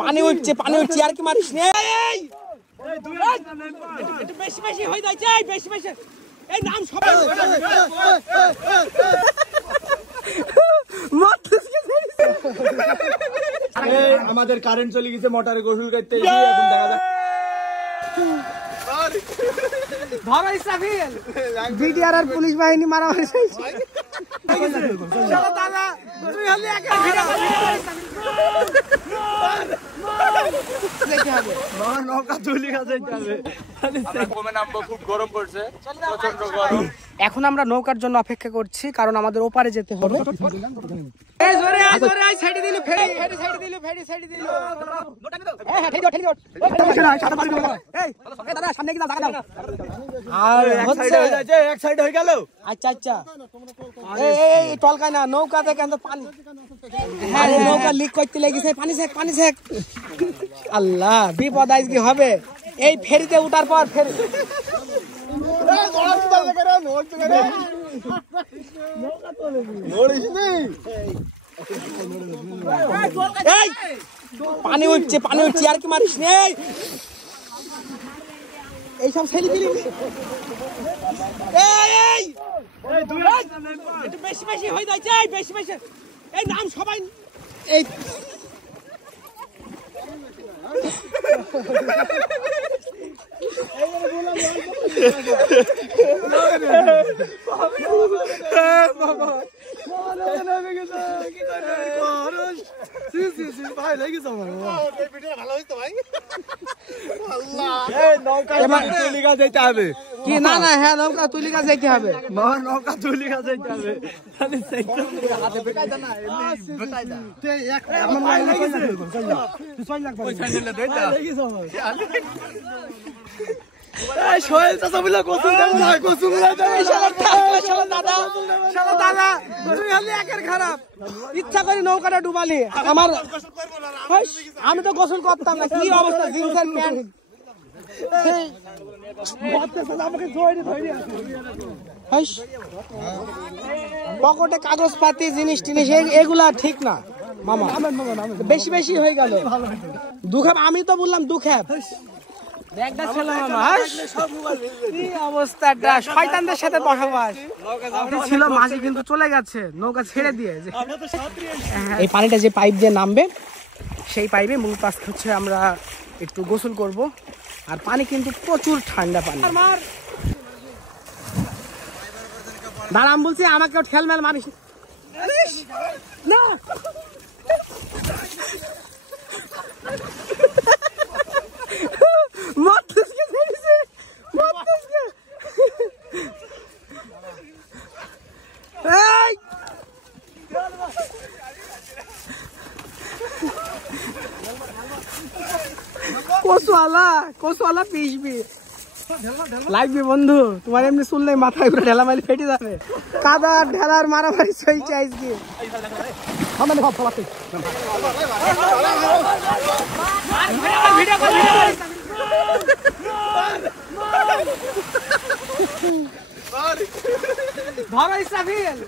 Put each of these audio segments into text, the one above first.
পানি উঠছে আর কি মারিস নে বেশি বেশি হয়ে যাচ্ছে বেশি বেশি এই নাম সবাই আমাদের কারেন্ট চলে গেছে মোটরে গোসল করতে এখন দেখা যাক ধরো ইসরাফিল বিডিআর আর পুলিশ বাহিনী মারামারি চলছে চলো দাদা তুই হলি একা ভিড়া যেতে হবে মামা নৌকা তুলি কাছে যাবে আমরা কমে নামবো খুব গরম পড়ছে প্রচন্ড গরম এখন আমরা নৌকার জন্য অপেক্ষা করছি কারণ আমাদের ওপারে যেতে হবে এই জোরে আয় সাইডে দিল ফেরি সাইডে দিল হ্যাঁ ঠেলি দাও এই দাদা সামনে কি দাও দাও আর এক সাইড হয়ে গেল আচ্ছা এই টলকায় না নৌকা থেকে তো পানি হ্যাঁ নৌকা লিক করতে লেগেছে পানি সেক আল্লাহ বিপদ আজ কি হবে এই ফেরিতে উঠার পর ফেরি পানি উঠছে আর কি মারিস নে এইসব সেলফি একটু বেশি বেশি হয়ে যাচ্ছে বেশি বেশি এই নাম সবাই এই কি না না হ্যাঁ নৌকা তুলিকা যেতে হবে নৌকা তুলিকা যেতে হবে খারাপ ইচ্ছা করে নৌকাটা ডুবালি আমার আমি তো গোসল করতাম না কি অবস্থা জিন্সের প্যান্ট পকেটে কাগজ পাতি জিনিস টিনিস এগুলা ঠিক না মামা বেশি বেশি হয়ে গেল দুখাপ আমি তো বললাম দুখাপ অবস্থাটা শয়তানদের সাথে বসবাস ছিল মাঝি কিন্তু চলে গেছে নৌকা ছেড়ে দিয়ে এই পানিটা যে পাইপ দিয়ে নামবে সেই পাইপে মূলত আজকে হচ্ছে আমরা একটু গোসল করব আর পানি কিন্তু প্রচুর ঠান্ডা পানি দাঁড়াম বলছি আমাকেও ঠেলমেল মারিস না কসুয়ালা পিসবি লাগবে বন্ধু তোমার এমনি শুনলে মাথায় পুরো ঢেলা মারি ফেটে যাবে কাদা ঢেলার মারামারি চলছে আজকে ধরো ইসরাফিল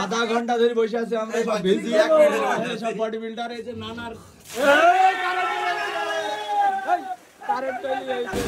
আধা ঘন্টা ধরে বসে আছে আমরা সব ভেজি সব বডি বিল্ডার এই যে নানার কারেন্ট চলে যাচ্ছে